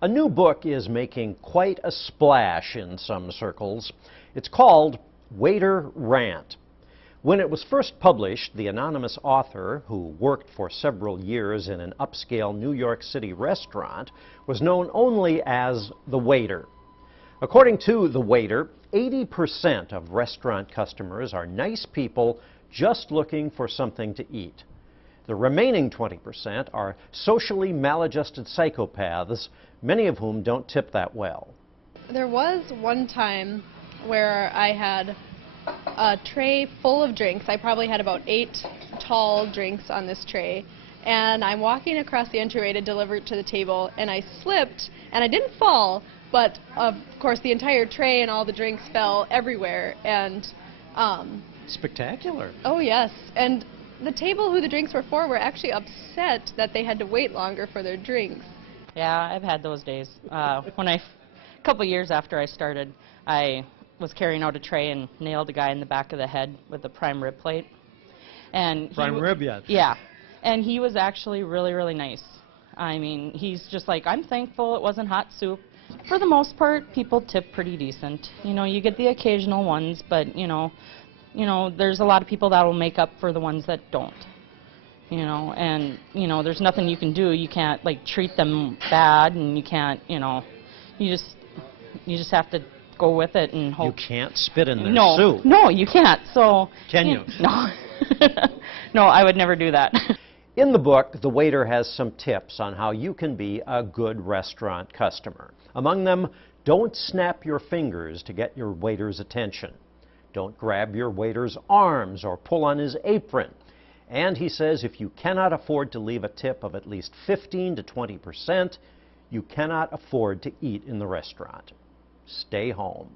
A new book is making quite a splash in some circles. It's called Rant. When it was first published, the anonymous author, who worked for several years in an upscale New York City restaurant, was known only as the waiter. According to the waiter, 80% of restaurant customers are nice people just looking for something to eat. The remaining 20% are socially maladjusted psychopaths, many of whom don't tip that well. There was one time where I had a tray full of drinks. I probably had about 8 tall drinks on this tray. And I'm walking across the entryway to deliver it to the table, and I slipped, and I didn't fall, but of course the entire tray and all the drinks fell everywhere. And spectacular. Oh yes, and the table who the drinks were for were actually upset that they had to wait longer for their drinks. Yeah, I've had those days. A couple years after I started, I was carrying out a tray and nailed a guy in the back of the head with a prime rib plate. And prime rib, yes. Yeah, and he was actually really, really nice. I mean, he's just like, I'm thankful it wasn't hot soup. For the most part, people tip pretty decent. You know, you get the occasional ones, but you know, there's a lot of people that will make up for the ones that don't. You know, and there's nothing you can do. You can't like treat them bad, and you can't, you just have to go with it and hope. You can't spit in their soup. No, you can't. So can you? No, no, I would never do that. In the book, the waiter has some tips on how you can be a good restaurant customer. Among them, don't snap your fingers to get your waiter's attention. Don't grab your waiter's arms or pull on his apron. And he says if you cannot afford to leave a tip of at least 15 to 20%, you cannot afford to eat in the restaurant. Stay home.